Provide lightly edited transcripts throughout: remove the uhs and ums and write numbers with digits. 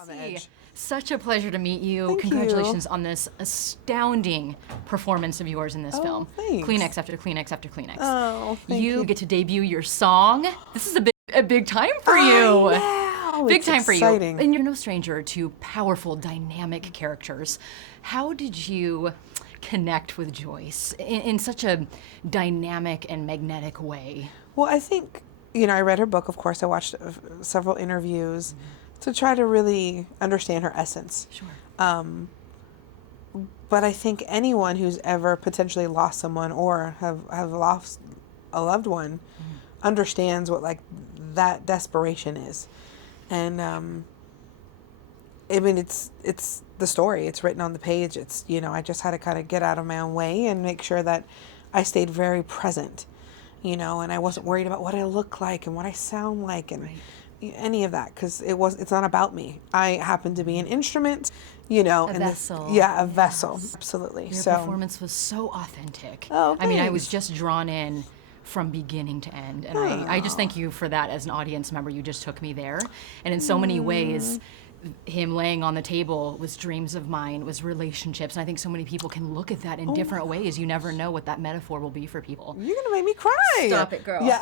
on the edge. Such a pleasure to meet you. Thank Congratulations you. on this astounding performance of yours in this film. Thanks. Kleenex after Kleenex after Kleenex. Oh, thank you. You get to debut your song. This is a big time for you. I know. Big It's time exciting. for you. And you're no stranger to powerful, dynamic characters. How did you connect with Joyce in such a dynamic and magnetic way? Well, I think, I read her book, of course. I watched several interviews to try to really understand her essence. Sure. But I think anyone who's ever potentially lost someone or have lost a loved one understands what that desperation is. And I mean, it's the story. It's written on the page. It's, I just had to kind of get out of my own way and make sure that I stayed very present, and I wasn't worried about what I look like and what I sound like and any of that, because it's not about me. I happen to be an instrument, A vessel. A vessel. Absolutely. Your performance was so authentic. Oh, I mean, I thanks. was just drawn in from beginning to end. And I just thank you for that as an audience member. You just took me there. And in so many ways, him laying on the table was dreams of mine, was relationships. And I think so many people can look at that in different ways. You never know what that metaphor will be for people. You're going to make me cry. Stop it, girl. Yeah.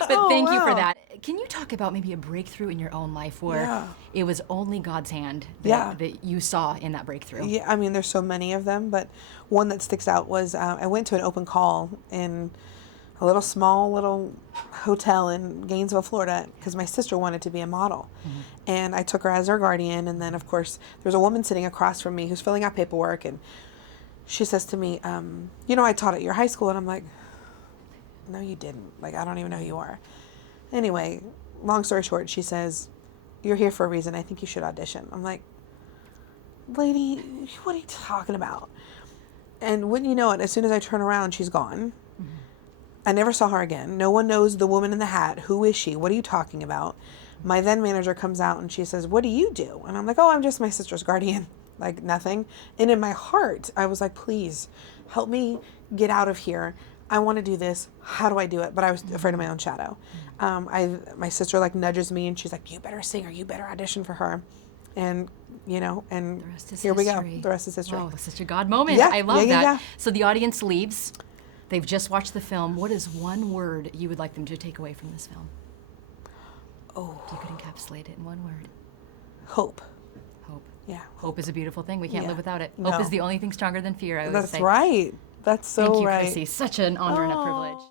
But thank you for that. Can you talk about maybe a breakthrough in your own life where it was only God's hand that you saw in that breakthrough? Yeah, I mean, there's so many of them, but one that sticks out was I went to an open call in a small little hotel in Gainesville, Florida, because my sister wanted to be a model. And I took her as her guardian. And then, of course, there's a woman sitting across from me who's filling out paperwork. And she says to me, I taught at your high school. And I'm like, no, you didn't. I don't even know who you are. Anyway, long story short, she says, you're here for a reason. I think you should audition. I'm like, lady, what are you talking about? And wouldn't you know it, as soon as I turn around, she's gone. I never saw her again. No one knows the woman in the hat. Who is she? What are you talking about? My then manager comes out and she says, what do you do? And I'm like, oh, I'm just my sister's guardian. Nothing. And in my heart, I was like, please help me get out of here. I want to do this. How do I do it? But I was afraid of my own shadow. My sister nudges me and she's like, you better sing or you better audition for her. And, and The rest is here history. we go. The rest is history. Oh, such a God moment. Yeah, I love yeah, that. yeah. So the audience leaves. They've just watched the film. What is one word you would like them to take away from this film? Oh. If you could encapsulate it in one word. Hope. Hope. Yeah. Hope is a beautiful thing. We can't Yeah. live without it. No. Hope is the only thing stronger than fear, I always say. That's right. That's so Thank you, right. Chrissy. Such an honor and a privilege.